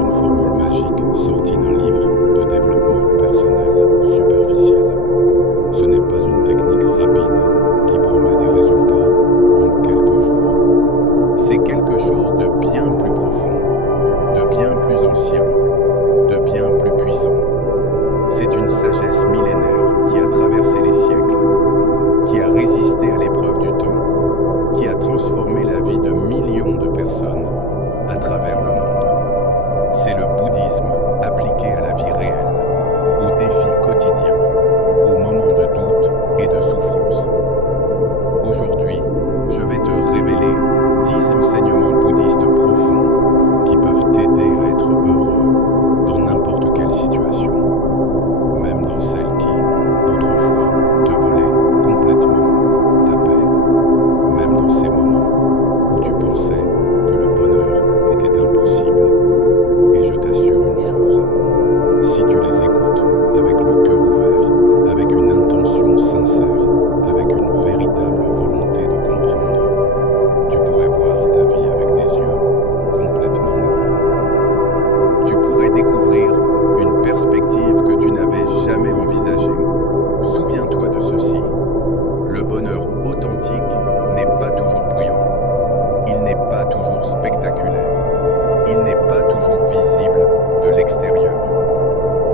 une formule magique sortie d'un livre de développement personnel superficiel. Ce n'est pas une technique rapide qui promet des résultats en quelques jours. C'est quelque chose de bien plus profond, de bien plus ancien, de bien plus puissant. C'est une sagesse millénaire qui a traversé les siècles, qui a résisté à l'épreuve du temps, qui a transformé la vie de millions de personnes à travers le monde. C'est le bouddhisme appliqué à la vie réelle, aux défis quotidiens, aux moments de doute et de souffrance. Aujourd'hui, je vais te révéler 10 enseignements bouddhistes profonds qui peuvent t'aider à être heureux dans n'importe quelle situation, même dans celle qui, autrefois, te volait complètement ta paix, même dans ces moments où tu pensais que le bonheur était impossible. Et je t'assure une chose, si tu les écoutes avec le cœur ouvert, avec une intention sincère, avec une véritable volonté de comprendre, tu pourrais voir ta vie avec des yeux complètement nouveaux. Tu pourrais découvrir une perspective que tu n'avais jamais envisagée. Souviens-toi de ceci, le bonheur authentique n'est pas toujours brillant, il n'est pas toujours spectaculaire, il n'est pas toujours visible de l'extérieur.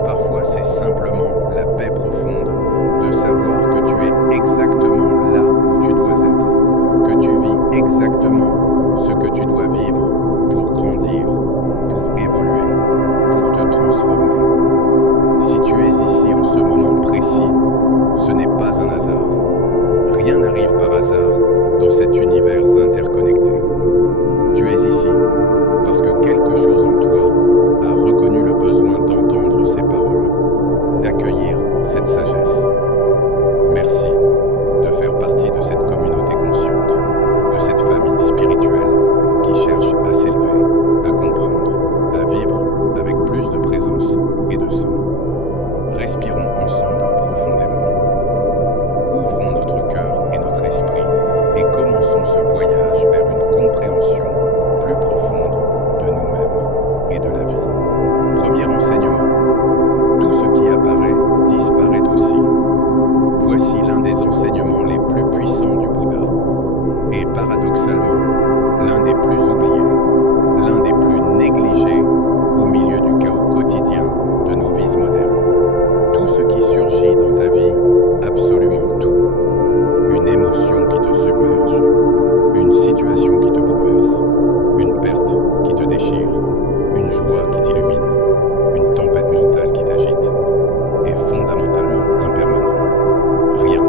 Parfois, c'est simplement la paix profonde de savoir que tu es exactement là où tu dois être, que tu vis exactement ce que tu dois vivre pour grandir, pour évoluer, pour te transformer. Si tu es ici en ce moment précis, ce n'est pas un hasard. Rien n'arrive par hasard dans cet univers interconnecté. Tu es ici parce que quelque chose en toi a reconnu le besoin d'entendre ces paroles, d'accueillir cette sagesse. Merci de faire partie de cette communauté consciente, de cette famille spirituelle qui cherche à s'élever, à comprendre, à vivre avec plus de présence et de sang. Respirons ensemble profondément. Ouvrons notre cœur et notre esprit et commençons ce voyage vers une compréhension plus profonde de nous-mêmes et de la vie. Premier enseignement. Tout ce qui apparaît disparaît aussi. Voici l'un des enseignements les plus puissants du Bouddha et paradoxalement l'un des plus oubliés, l'un des plus négligés au milieu du chaos quotidien de nos vies modernes. Tout ce qui surgit dans ta vie, absolument tout, une émotion qui te submerge, une situation qui te bouleverse, une perte qui te déchire, une joie qui t'illumine, une tempête mentale qui t'agite, est fondamentalement impermanent. Rien,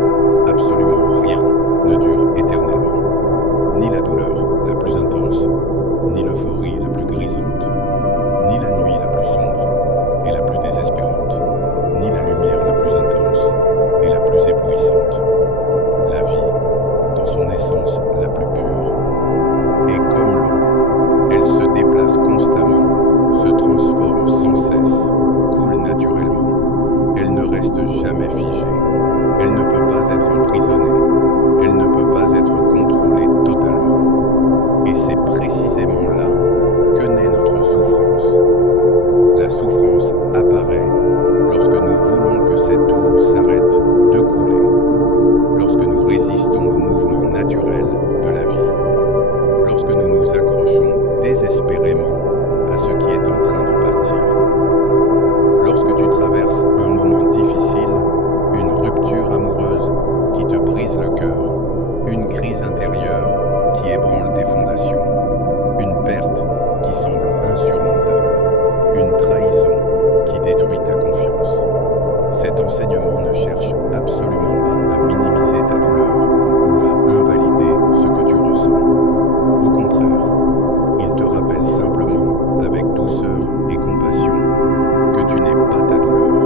absolument rien, ne dure éternellement. Ni la douleur la plus intense, ni l'euphorie la plus grisante, ni la nuit la plus sombre et la plus désespérante, ni la lumière la plus intense et la plus éblouissante. La vie, dans son essence la plus pure, est comme l'eau. Elle se déplace constamment, se transforme sans cesse, coule naturellement. Elle ne reste jamais figée. Elle ne peut pas être emprisonnée. Elle ne peut pas être contrôlée totalement. Et c'est précisément là que naît notre souffrance. La souffrance apparaît lorsque nous voulons que cette eau s'arrête de couler, lorsque nous résistons au mouvement naturel de la vie, lorsque nous nous accrochons désespérément à ce qui est en train de partir. Lorsque tu traverses un moment difficile, une rupture amoureuse qui te brise le cœur, une crise intérieure qui ébranle tes fondations, une perte qui semble insurmontable, une trahison qui détruit ta confiance. Cet enseignement ne cherche absolument pas à minimiser ta douleur ou à invalider ce que tu ressens. Au contraire, il te rappelle simplement, avec douceur et compassion, que tu n'es pas ta douleur,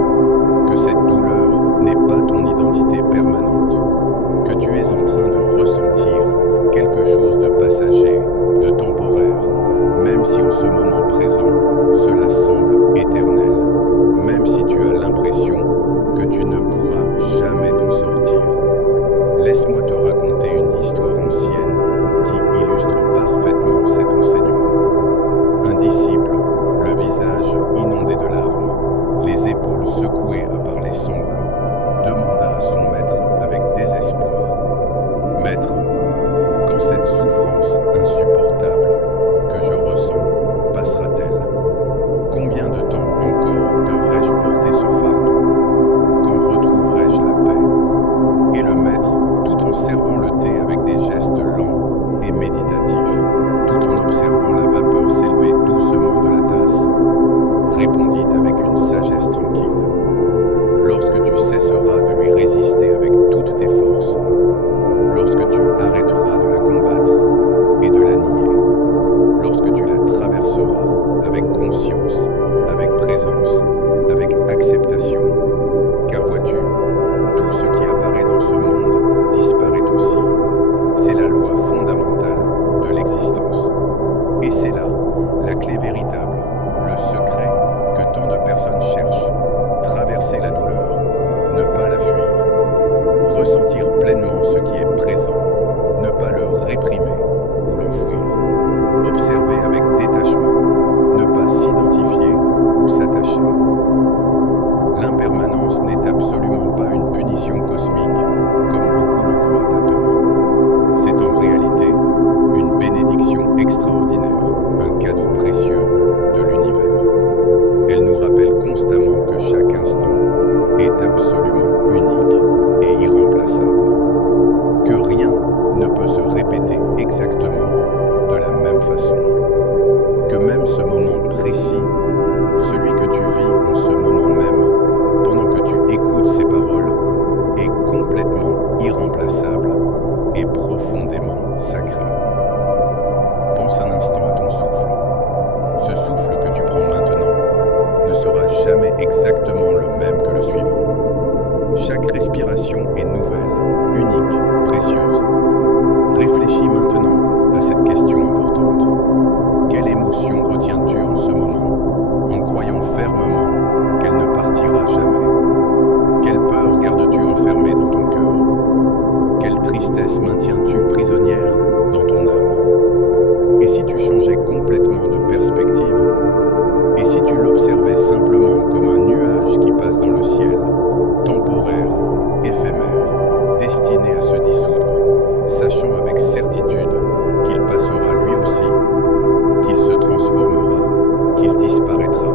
que cette douleur n'est pas ton identité permanente, que tu es en train de ressentir quelque chose de passager, de temporaire, même si en ce moment présent, cela semble éternel, même si tu as l'impression que tu ne pourras jamais t'en sortir. Laisse-moi te raconter une histoire ancienne qui illustre parfaitement cet enseignement. Un disciple, le visage secoué par les sanglots, demanda à son maître avec désespoir: « Maître, quand cette souffrance insupportable que je ressens passera-t-elle? Combien de temps encore devrais-je porter ce fardeau? Quand retrouverai-je la paix ?» Et le maître, tout en servant le thé avec des gestes lents et méditatifs, tout en observant la vapeur s'élever doucement de la tasse, répondit avec une sagesse tranquille: « Lorsque tu cesseras de lui résister avec toutes tes forces, lorsque tu arrêteras de la combattre et de la nier, lorsque tu la traverseras avec conscience, avec présence, avec acceptation, car vois-tu, tout ce qui apparaît dans ce monde disparaît aussi. C'est la loi fondamentale de l'existence. Et c'est là la clé véritable, le secret que tant de personnes cherchent: traverser la douleur, ne pas la fuir, ressentir pleinement ce qui est présent, ne pas le réprimer ou l'enfouir, observer avec détachement, ne pas s'identifier ou s'attacher. L'impermanence n'est absolument pas une punition cosmique, comme beaucoup le croient à tort. C'est en réalité une bénédiction extraordinaire, un cadeau précieux de l'univers. Elle nous rappelle constamment que chaque instant est absolument unique et irremplaçable, que rien ne peut se répéter exactement de la même façon, que même ce moment précis, celui que tu vis en ce moment même, pendant que tu écoutes ces paroles, est complètement irremplaçable et profondément sacré. Pense un instant à ton souffle. Ce souffle que tu prends maintenant ne sera jamais exactement le même que le suivant. Chaque respiration est nouvelle, unique, précieuse. Réfléchis maintenant à cette question importante. Quelle émotion retiens-tu en ce moment, en croyant fermement qu'elle ne partira jamais? Quelle peur gardes-tu enfermée dans ton cœur? Quelle tristesse maintiens-tu prisonnière dans ton âme? Et si tu changeais complètement de perspective? Et si tu l'observais simplement comme un nuage qui passe dans le ciel, temporaire, éphémère, destiné à se dissoudre, sachant avec certitude qu'il passera lui aussi, qu'il se transformera, qu'il disparaîtra?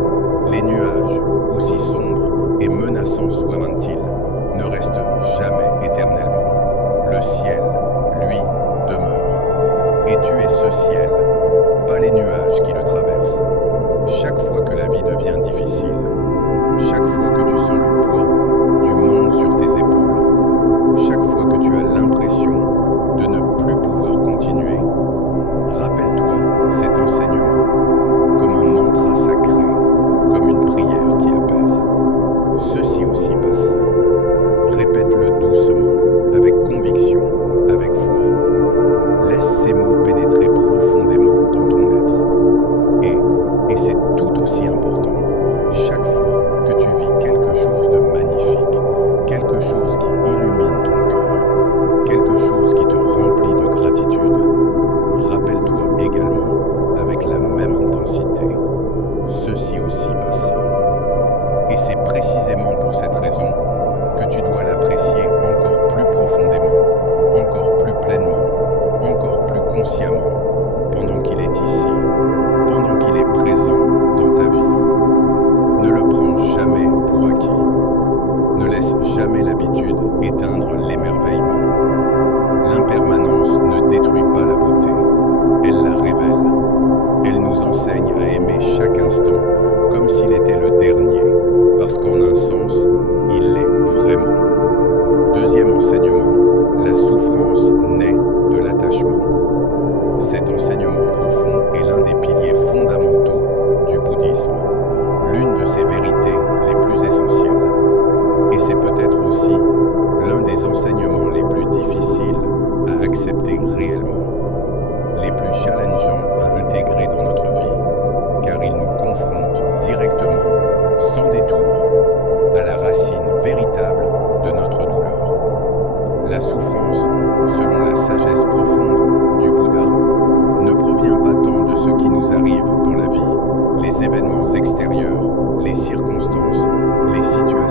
Les nuages, aussi sombres et menaçants soient-ils, ne restent jamais éternellement. Le ciel, lui, demeure. Et tu es ce ciel, pas les nuages qui le traversent. Chaque fois que la vie devient difficile, chaque fois que tu sens le poids du monde sur tes épaules, chaque fois que tu as l'impression de ne plus pouvoir continuer, rappelle-toi cet enseignement comme un mantra sacré, comme une prière qui apaise. Ceci aussi passera. Répète-le doucement, avec conviction, avec foi. Laisse ces mots pénétrer profondément dans ton être. Et c'est tout aussi important, chaque fois que tu vis quelque chose de magnifique, quelque chose qui illumine ton cœur, quelque chose qui te remplit de gratitude, rappelle-toi également avec la même intensité: ceci aussi passera. Et c'est précisément pour cette raison que tu dois l'apprécier encore plus profondément, encore plus pleinement, encore plus consciemment, pendant qu'il est ici, pendant qu'il est présent dans ta vie. Ne le prends jamais pour acquis. Ne laisse jamais l'habitude éteindre l'émerveillement. L'impermanence ne détruit pas la beauté, elle la révèle. Elle nous enseigne à aimer chaque instant comme s'il était le dernier, parce qu'en un sens, il l'est vraiment. Deuxième enseignement, la souffrance naît de l'attachement. Cet enseignement profond est l'un des piliers fondamentaux du bouddhisme, l'une de ses vérités les plus essentielles. Et c'est peut-être aussi l'un des enseignements les plus difficiles à accepter réellement, les plus challengeants à intégrer dans notre vie, car il nous confronte directement, sans détour, à la racine véritable de notre douleur. La souffrance, selon la sagesse profonde du Bouddha, ne provient pas tant de ce qui nous arrive dans la vie, les événements extérieurs, les circonstances, les situations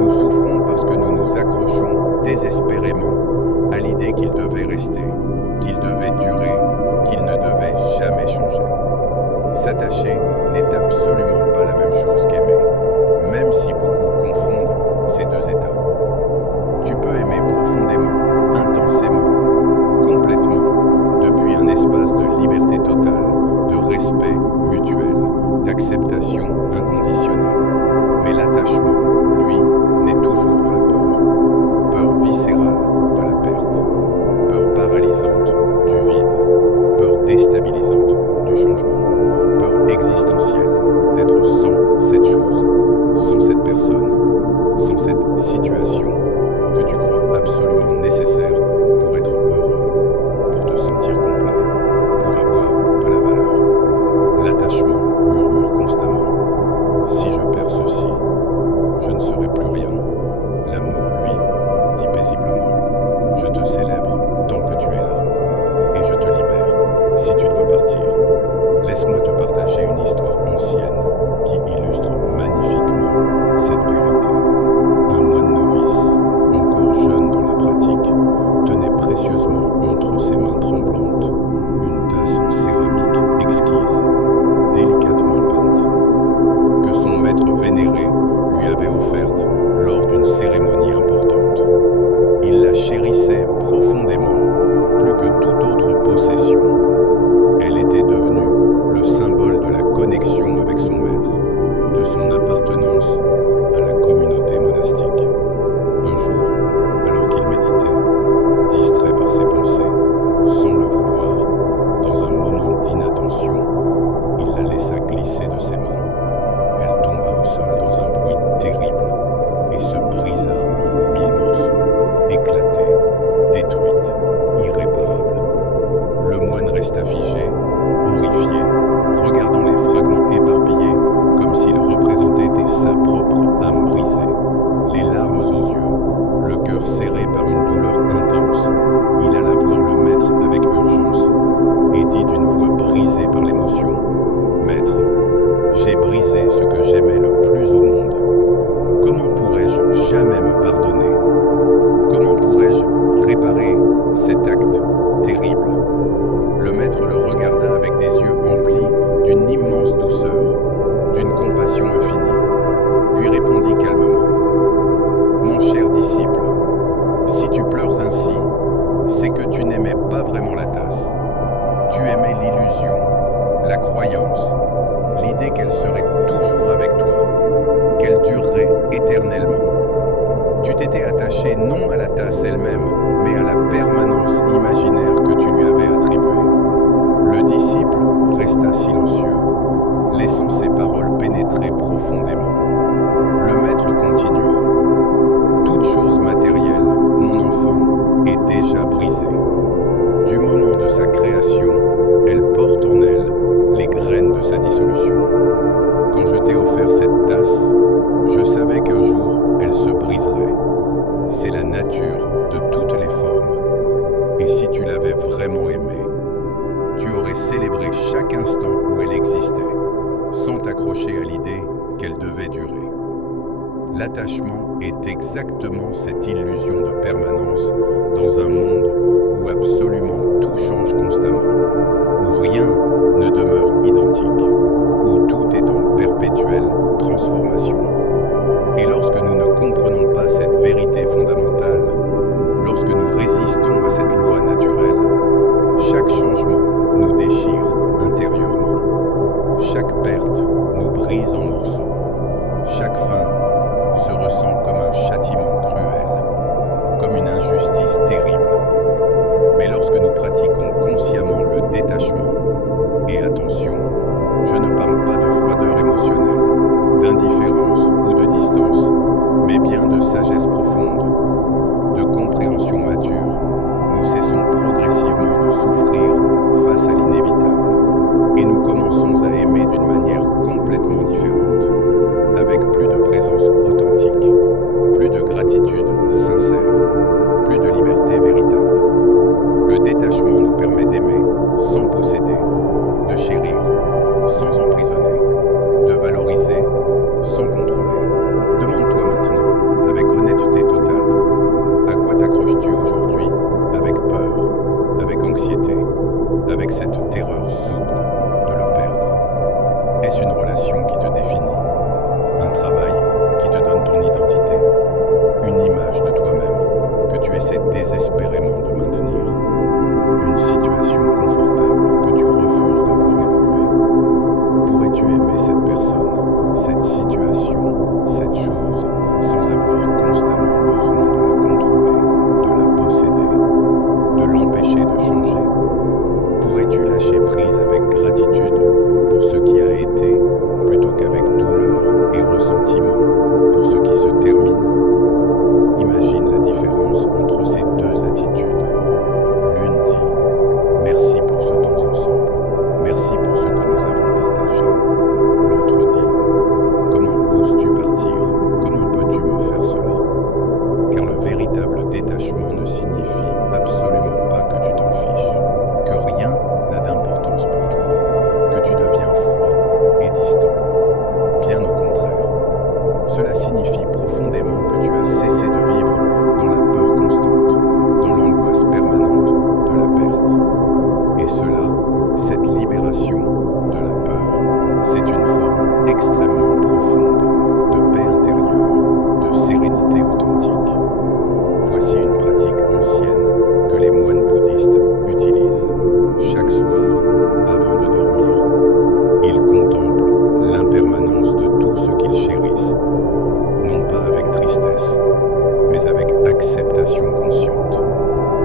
Nous souffrons parce que nous nous accrochons désespérément à l'idée qu'il devait rester, qu'il devait durer, qu'il ne devait jamais changer. S'attacher n'est absolument pas la même chose qu'aimer, même si beaucoup confondent ces deux états. Tu peux aimer profondément, intensément, complètement, depuis un espace de liberté totale, de respect mutuel, d'acceptation inconditionnelle. Mais l'attachement, lui, naît toujours de la peur. Peur viscérale de la perte, peur paralysante du vide, peur déstabilisante du changement, peur existentielle d'être sans cette chose, sans cette personne, sans cette situation que tu crois absolument nécessaire pour être heureux, pour te sentir complet, pour avoir de la valeur. L'attachement murmure constamment « Si je perds ceci, je ne serai plus rien ». L'amour, lui, dit paisiblement « Je te célèbre tant que tu es là, et je te libère si tu dois partir ». Laisse-moi te partager une histoire ancienne qui illustre magnifiquement cette vérité. Un moine novice, encore jeune dans la pratique, tenait précieusement entre ses mains tremblantes une tasse en céramique exquise, délicatement peinte, que son maître vénéré lui avait offerte lors d'une cérémonie importante. Il la chérissait profondément, plus que toute autre possession. Elle était devenue le symbole de la connexion avec son maître, de son appartenance à la communauté monastique. Un jour, alors qu'il méditait, distrait par ses pensées, sans le vouloir, dans un moment d'inattention, il la laissa glisser de ses mains. Elle tomba au sol dans un bruit terrible et se brisa en 1000 morceaux, éclatée, détruite, irréparable. Le moine resta figé, horrifié, regardant les fragments éparpillés comme s'ils représentaient sa propre âme brisée. Les larmes aux yeux, le cœur serré par une douleur intense, il alla voir le maître avec urgence et dit d'une voix brisée par l'émotion « Maître, j'ai brisé ce que j'aimais le plus au monde. Comment pourrais-je jamais me pardonner? Comment pourrais-je réparer cet acte terrible ?» Le maître le regarda avec des yeux emplis d'une immense douceur, d'une compassion infinie, puis répondit calmement « Mon cher disciple, si tu pleures ainsi, c'est que tu n'aimais pas vraiment la tasse. Tu aimais l'illusion, la croyance, l'idée qu'elle serait toujours avec toi, qu'elle durerait éternellement. Tu t'étais attaché non à la tasse elle-même, mais à la permanence imaginaire que tu lui avais attribuée. » Le disciple resta silencieux, laissant ses paroles pénétrer profondément. Le maître continua. « Toute chose matérielle, mon enfant, est déjà brisée. Du moment de sa création, elle porte en elle les graines de sa dissolution. Quand je t'ai offert cette tasse, je savais qu'un jour elle se briserait. C'est la nature de toutes les formes. Et si tu l'avais vraiment aimée, tu aurais célébré chaque instant où elle existait, sans t'accrocher à l'idée qu'elle devait durer. L'attachement est exactement cette illusion de permanence dans un monde où absolument tout change constamment, où rien ne demeure identique, où tout est en perpétuelle transformation. Et lorsque nous ne comprenons pas cette vérité fondamentale, lorsque nous résistons à cette loi naturelle, chaque changement nous déchire intérieurement, chaque perte nous brise en morceaux, chaque fin se ressent comme un châtiment cruel, comme une injustice terrible. Mais lorsque nous pratiquons consciemment le détachement, et attention, je ne parle pas de froideur émotionnelle, d'indifférence ou de distance, mais bien de sagesse profonde, de compréhension mature, nous cessons progressivement de souffrir face à l'inévitable, et nous commençons à aimer d'une manière complètement différente, avec plus de présence authentique, plus de gratitude sincère, plus de liberté véritable. Le détachement nous permet d'aimer sans posséder, de chérir sans emprisonner, de valoriser sans contrôler. Demande-toi maintenant, avec relâchement ne signifie absolument pas que tu t'en fiches, que rien n'a d'importance pour toi, que tu deviens froid et distant. Bien au contraire. Cela signifie profondément que tu as cessé de vivre dans la peur constante, dans l'angoisse permanente de la perte. Et cela, cette libération de la peur, c'est une forme extrêmement profonde de paix intérieure, de sérénité authentique. Voici une pratique ancienne que les moines bouddhistes utilisent chaque soir avant de dormir. Ils contemplent l'impermanence de tout ce qu'ils chérissent, non pas avec tristesse, mais avec acceptation consciente.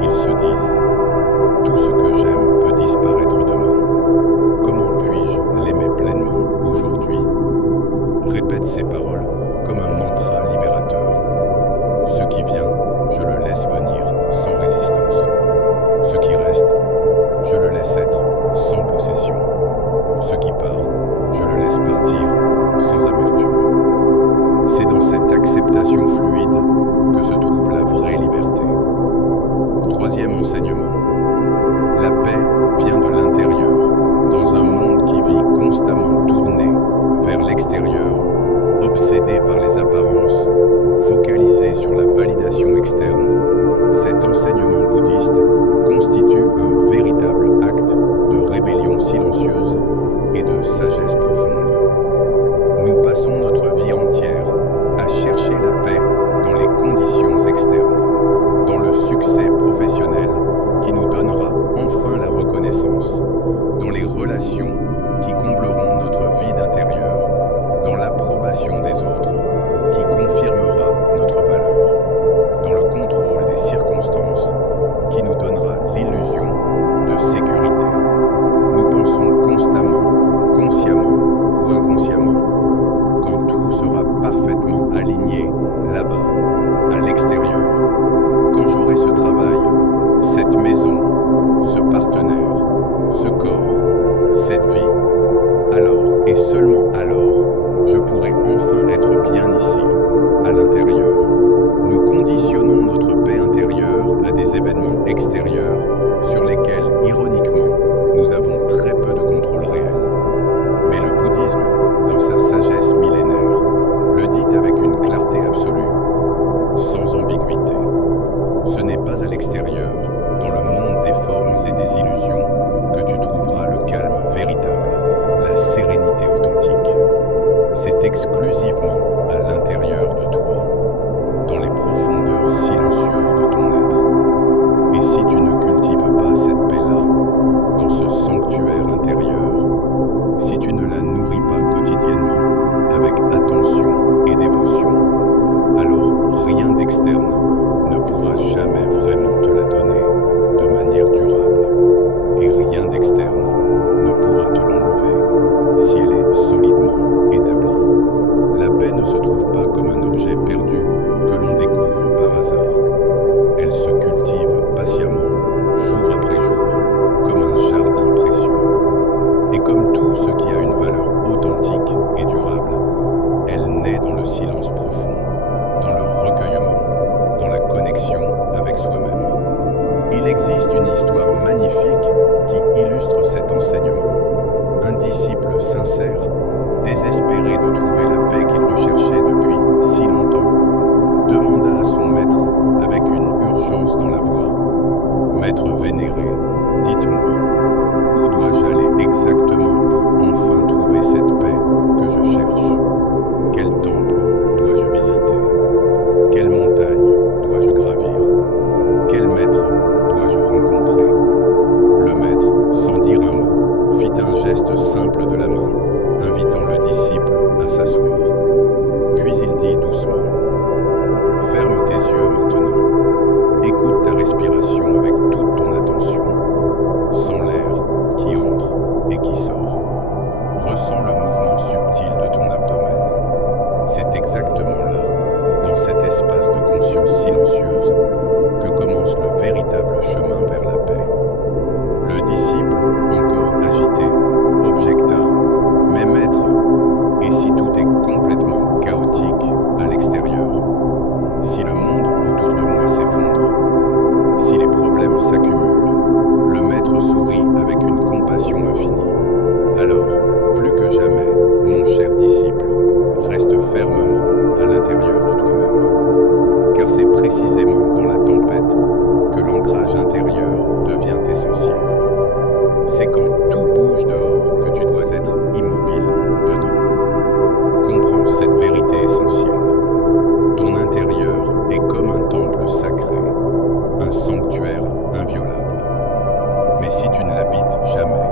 Ils se disent « Tout ce que j'aime peut disparaître demain. Comment puis-je l'aimer pleinement aujourd'hui ?» Répète ces paroles comme un mantra libérateur. Ce qui vient, je le laisse venir sans résistance. Ce qui reste, je le laisse être sans possession. Ce qui part, je le laisse partir sans amertume. C'est dans cette acceptation fluide que se trouve la vraie liberté. Troisième enseignement. La paix vient de l'intérieur, dans un monde qui vit constamment tourné vers l'extérieur, obsédé par les apparences, focalisé sur la validation externe. Cet enseignement bouddhiste constitue un véritable acte de rébellion silencieuse et de sagesse profonde. Nous passons notre vie entière à chercher la paix dans les conditions externes, dans le succès professionnel qui nous donnera enfin la reconnaissance, dans les relations qui combleront notre vide intérieur, dans l'approbation des autres qui confirmera notre valeur, dans le contrôle des circonstances qui nous donnera l'illusion de sécurité. Nous pensons constamment, consciemment ou inconsciemment, quand tout sera parfaitement aligné là-bas, à l'extérieur. Quand j'aurai ce travail, cette maison, ce partenaire, ce corps, cette vie, alors et seulement alors, je pourrai enfin être bien ici, à l'intérieur. Nous conditionnons notre paix intérieure à des événements extérieurs sur lesquels, ironiquement, nous avons très peu de contrôle réel. Mais le bouddhisme, dans sa sagesse millénaire, le dit avec une clarté absolue, sans ambiguïté. Ce n'est pas à l'extérieur, dans le monde des formes et des illusions, que tu trouveras le calme véritable, la sérénité authentique. C'est exclusivement à l'intérieur de toi, dans les profondeurs silencieuses de ton être. Et si tu ne cultives pas cette paix-là, dans ce sanctuaire intérieur, si tu ne la nourris pas quotidiennement avec attention et dévotion, alors rien d'externe ne pourra jamais vraiment te la donner de manière durable. Et rien d'externe ne pourra te l'enlever si elle est solidement établie. La paix ne se trouve pas comme un objet perdu que l'on découvre par hasard. Elle se cultive patiemment, jour après jour, comme un jardin précieux. Et comme tout ce qui a une valeur authentique et durable, elle naît dans le silence profond, dans le recueillement, dans la connexion avec soi-même. Il existe une histoire magnifique qui illustre cet enseignement. Un disciple sincère, désespéré de trouver la paix qu'il recherchait depuis si longtemps, demanda à son maître avec une urgence dans la voix « Maître vénéré, dites-moi, où dois-je aller exactement pour enfin trouver cette paix que je cherche? Quel temple dois-je visiter? Quelle montagne dois-je gravir? Quel maître dois-je rencontrer ?» Le maître, sans dire un mot, fit un geste simple de la main, invitant le disciple à s'asseoir. Puis il dit doucement « Ferme tes yeux maintenant. Écoute ta respiration avec toute ton attention. Sens l'air qui entre et qui sort. Ressens le mouvement subtil de ton abdomen. C'est exactement là, dans cet espace de conscience silencieuse, que commence le véritable chemin vers la paix. » Le disciple, encore agité, objecta « Mais maître, et si tout est complètement chaotique à l'extérieur? Si le monde autour de moi s'effondre, précisément dans la tempête que l'ancrage intérieur devient essentiel. C'est quand tout bouge dehors que tu dois être immobile dedans. Comprends cette vérité essentielle. Ton intérieur est comme un temple sacré, un sanctuaire inviolable. Mais si tu ne l'habites jamais,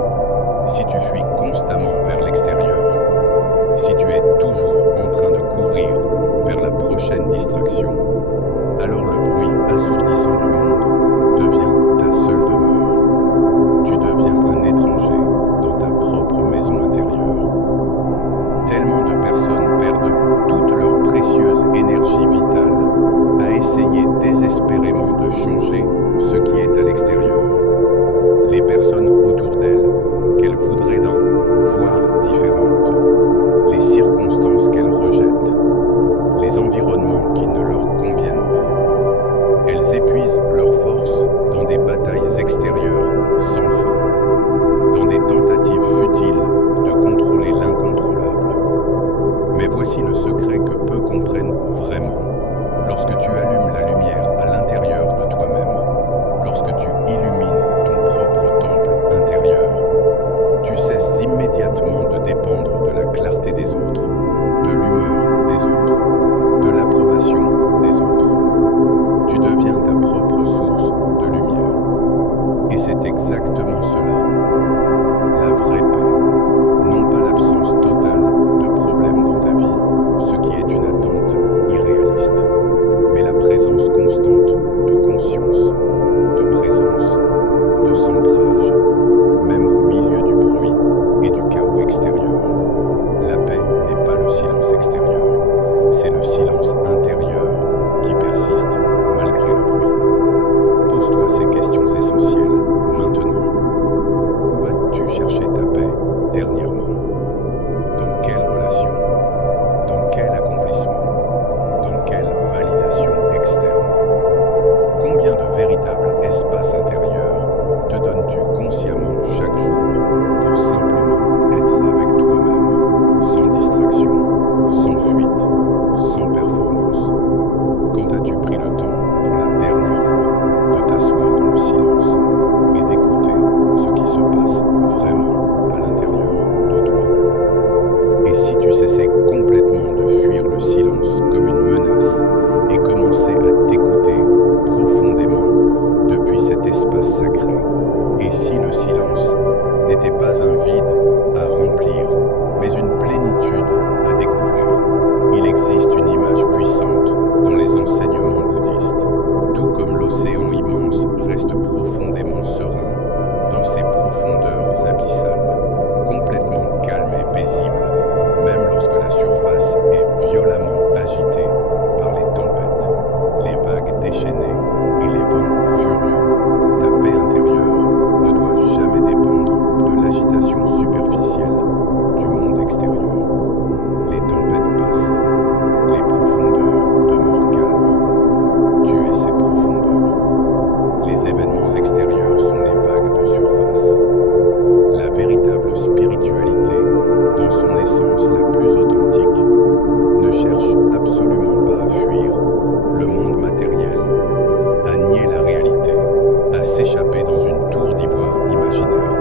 si tu fuis constamment vers l'extérieur, si tu es toujours en train de courir vers la prochaine distraction, alors le bruit assourdissant du monde devient ta seule demeure. Tu deviens un étranger dans ta propre maison intérieure. Tellement de personnes perdent toute leur précieuse énergie vitale à essayer désespérément de changer ce qui est à l'extérieur. Les personnes autour d'elles qu'elles voudraient voir différentes, les circonstances qu'elles rejettent, les environnements qui ne leur conviennent pas. Elles épuisent leurs forces dans des batailles extérieures sans fin, dans des tentatives futiles de contrôler l'incontrôlable. Mais voici le secret que peu comprennent vraiment. Lorsque tu allumes la lumière à l'intérieur de toi-même, lorsque tu illumines ton propre temple intérieur, tu cesses immédiatement de dépendre de la clarté des autres, de l'humeur des autres, de l'approbation des autres. Tu deviens ta propre source de lumière. Et c'est exactement cela, la vraie paix. Non pas l'absence totale de problèmes dans ta vie, ce qui est une attente irréaliste, mais la présence constante de conscience, de présence, de centrage, même au milieu du bruit et du chaos extérieur. La paix n'est pas le silence extérieur, c'est le silence intérieur qui persiste malgré le bruit. Pose-toi ces questions essentielles maintenant. Où as-tu cherché ta paix dernièrement? Dans quelle relation? Dans quel accomplissement? Dans quelle validation externe? Combien de véritables espaces intérieurs te donnes-tu consciemment chaque jour pour simplement être avec toi-même, sans distraction, sans fuite, sans performance? Quand as-tu pris le temps pour la dernière fois de t'asseoir dans le silence et d'écouter ce qui se passe vraiment à l'intérieur de toi? Et si tu cessais complètement de fuir le silence comme une menace et commençais à t'écouter profondément depuis cet espace sacré? Et si le silence n'était pas un vide à remplir, mais une plénitude à découvrir? Il existe une image puissante dans les enseignements bouddhistes. Tout comme l'océan immense reste profondément serein dans ses profondeurs abyssales, complètement calme et paisible, même lorsque la surface est violemment agitée par les tempêtes, les vagues déchaînées et les vents furieux. Ta paix intérieure ne doit jamais dépendre de l'agitation superficielle du monde extérieur. Les tempêtes passent, les profondeurs demeurent calmes. Tu es ces profondeurs. Les événements extérieurs sont les vagues de surface. La véritable spiritualité, dans son essence la plus authentique, ne cherche absolument pas à fuir le monde matériel, à nier la réalité, à s'échapper dans une tour d'ivoire imaginaire.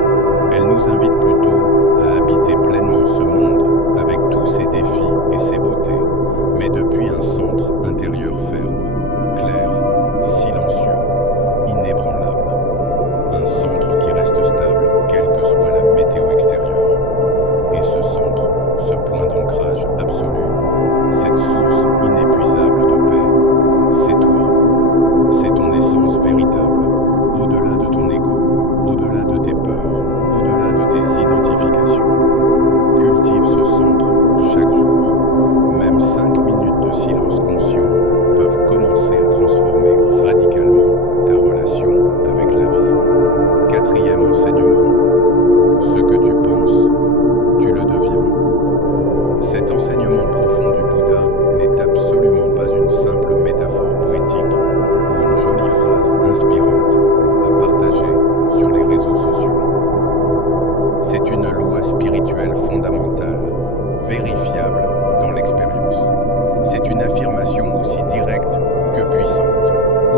Elle nous invite plutôt à habiter pleinement ce monde avec tous ses défis et ses beautés, mais depuis un centre intérieur ferme, clair, silencieux, inébranlable. Un centre qui reste stable quelle que soit la météo extérieure. Et ce centre, ce point d'ancrage absolu, cette source inépuisable de paix,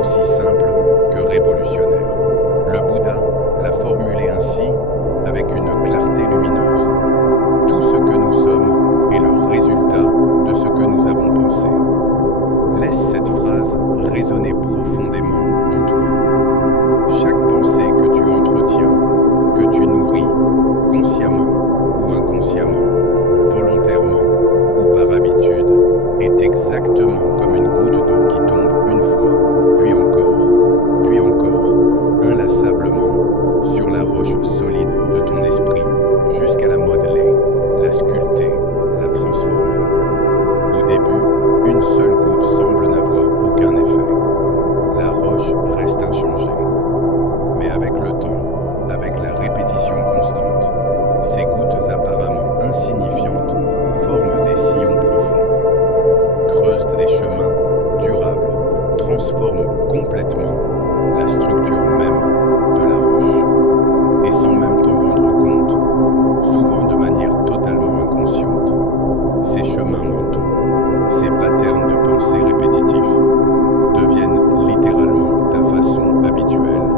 aussi simple que révolutionnaire. Le Bouddha l'a formulé ainsi avec une clarté lumineuse. Tout ce que nous sommes est le résultat de ce que nous avons pensé. Laisse cette phrase résonner profondément en toi. Chaque pensée que tu entretiens, que tu nourris, consciemment ou inconsciemment, volontairement ou par habitude, est exactement comme une goutte d'eau qui tombe une fois, puis encore, inlassablement, sur la roche solide de ton esprit, jusqu'à la modeler, la sculpter, la transformer. Au début, une seule goutte semble n'avoir aucun effet. La roche reste inchangée. Mais avec le temps, avec la répétition constante, ces gouttes apparemment insignifiantes forment des sillons profonds, creusent des chemins durables, transforment complètement la structure même de la roche. Et sans même t'en rendre compte, souvent de manière totalement inconsciente, ces chemins mentaux, ces patterns de pensée répétitifs, deviennent littéralement ta façon habituelle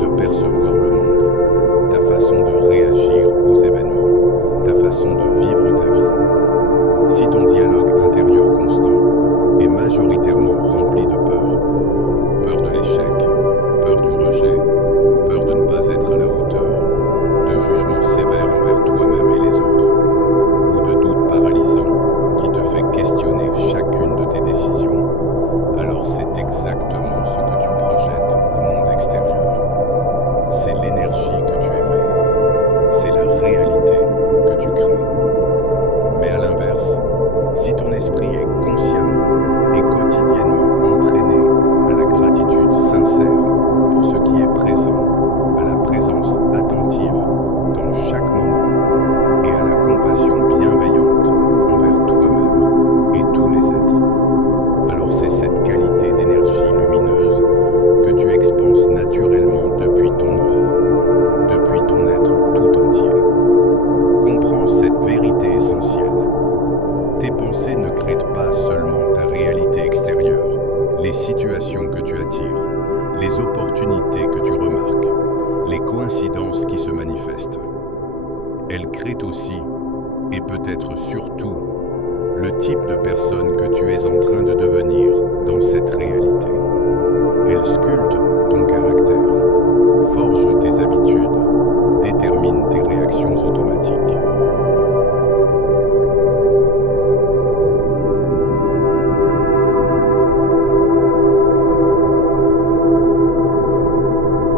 de percevoir le monde, ta façon de réagir aux événements, ta façon de vivre ta vie. Si ton dialogue intérieur constant est majoritairement rempli de peur, peur de l'échec, peur du rejet, peur de ne pas être à la hauteur, de jugement sévère envers toi-même et les autres, ou de doutes paralysants qui te fait questionner chacune de tes décisions, alors c'est exactement ce que tu projettes au monde extérieur. C'est l'énergie que tu émets, c'est la réalité que tu crées. Mais à l'inverse, si ton esprit est consciemment et quotidiennement entraîné à la gratitude sincère pour ce qui est présent, à la présence attentive dans chaque moment et à la compassion bienveillante envers toi-même et tous les êtres, alors c'est cette qualité d'énergie lumineuse que tu expanses naturellement depuis ton aura, depuis ton être tout entier. Comprends cette vérité essentielle. Tes pensées ne créent pas seulement ta réalité extérieure, les situations que tu attires, les opportunités que tu remarques, les coïncidences qui se manifestent. Elles créent aussi, et peut-être surtout, le type de personne que tu es en train de devenir dans cette réalité. Elles sculptent ton caractère, forgent tes habitudes, déterminent tes réactions automatiques.